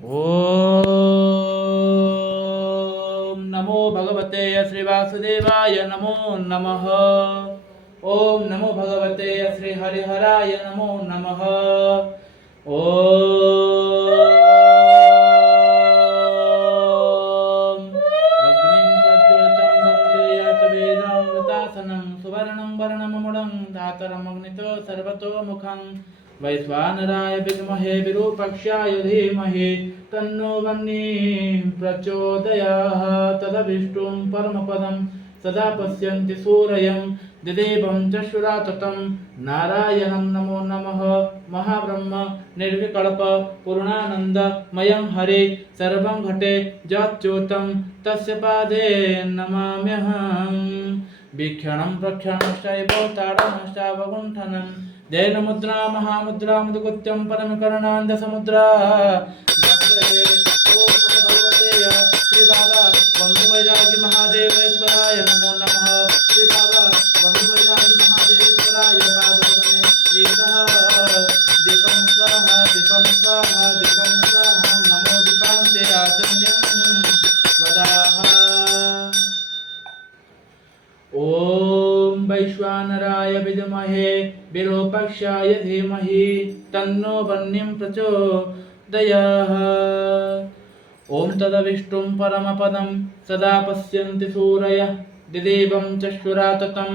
ओम नमो भगवते श्री वासुदेवाय नमो नमः। ओम नमो भगवते श्री हरिहराय नमो नमः। ओम अग्निं प्रज्वलितं वन्दे यातवेदामृतासनं सुवर्णं वर्णममुडं धातरमग्नितो सर्वतोमुखं वैश्वानराय विद्महे विरूपाक्षाय धीमहि तन्नो वह्निः प्रचोदयात्। तदभिष्टुं परमपदं सदा पश्यन्ति सूरयं दिदेवं चक्षुराततं नारायणं नमो नमः। महाब्रह्म निर्विकल्प पूर्णानन्दमयं हरे सर्वं घटे यच्च्युतं तस्य पादे नमाम्यहम्। वीक्षणं प्रक्षणश्चैव ताडनश्चावगुण्ठनं दैनमुद्रा महामुद्रा मधुकुत्यं परमकरुणानन्दसमुद्रा। ओम नमो भगवते श्री बाबा बंधु वैरागी महादेवेश्वराय नमो नमः। श्री बाबा बंधु वैरागी महादेवेश्वराय पादपद्मे एकः दीपं स्वाहा दीपं स्वाहा दीपं स्वाहा नमो दीपान्ते आचमनीयं वदामः। ओम वैश्वानराय विद्महे विरूपाक्षाय धीमहि तन्नो वह्निं प्रचोदयात्। ओम तदविष्टुं परमपदं सदा पश्यन्ति सूरयः दिदेवं चक्षुराततं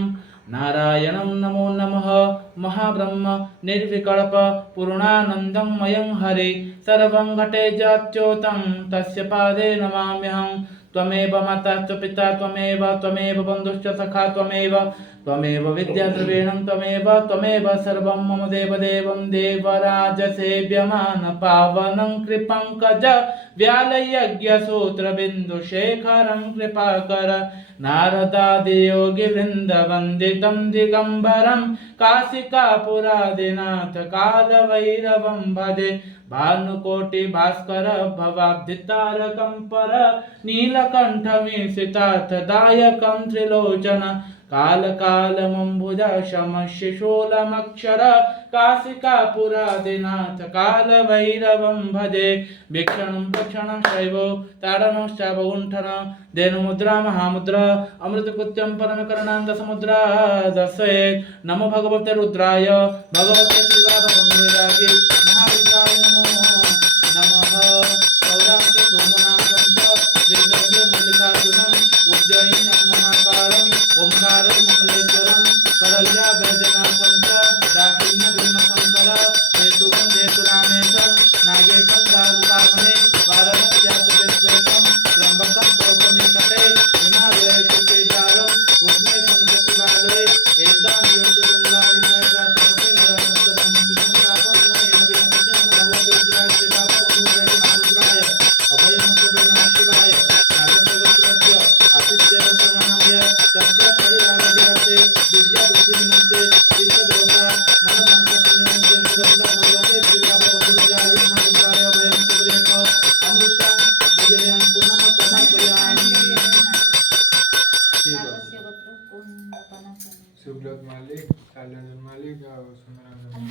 नारायणं नमो नमः। महाब्रह्म निर्विकल्प पूर्णानन्दमयं हरे सर्वं घटे यच्च्युतं तस्य पादे नमाम्यहं। त्वमेव माता च पिता त्वमेव बन्धुश्च सखा त्वमेव विद्या द्रविणं त्वमेव सर्वं मम देवदेवं देवराजसेव्यमान पावनं कृपङ्कज व्यालयज्ञसूत्रबिन्दुशेखरं कृपाकर नारदादियोगिवृन्दवन्दितं दिगम्बरं काशिकापुरादिनाथ कालभैरवं भजे भानुकोटिभास्कर भवाब्धितारकं पर नीलकण्ठमीशितार्थदायकं त्रिलोचन कालकालमम्बुजा शमशिशूलमक्षर काशिकापुरादिनाथ कालभैरवं भजे। वीक्षणं प्रक्षणं शैव ताडनश्चावगुण्ठन धेनुमुद्रा महामुद्रा अमृतकृत्यं परमकरुणानन्दसमुद्रा दर्शयेत्। नमो भगवते रुद्राय भगवते श्रीबाबा महारुद्राय नमो नमः। सौराष्ट्र सोमनाथं च श्रीशैले मल्लिकार्जुनम् उज्जयिनं महाकालं ओंकारं ममलेश्वरं करल्या वैद्यनाथं च दाक्षिण्यभीमशङ्कर हेतुकं हेतुरामेशं नागेशं दारुकामणे वाराणस्यात्रेश्वेशं त्र्यम्बकं गौतमीतटे हिमालये केदारं उष्णे संसतिबालये एतां योगिवृन्दानि सहस्रात्मके नरहस्तनं विष्णुतापं येन विनश्यति भगवते रुद्राय श्रीबाबा बन्धुवैरागी महारुद्राय अभयं सुब्रह्मण्य शिवाय नागदेवस्य आतिथ्यवसमनमय तस्य शरीरारोग्यार्थे विद्याबुद्धिनिमन्ते तीर्थदोषा मनोबन्धपुण्यमन्ते सुरक्षा भगवते श्रीबाबा बन्धुवैरागी महारुद्राय अभयं सुब्रह्मण्य अमृतं विजयं पुनः समर्पयामि। सुब्रत मालिक, कालरंजन मालिक और सुंदरानंद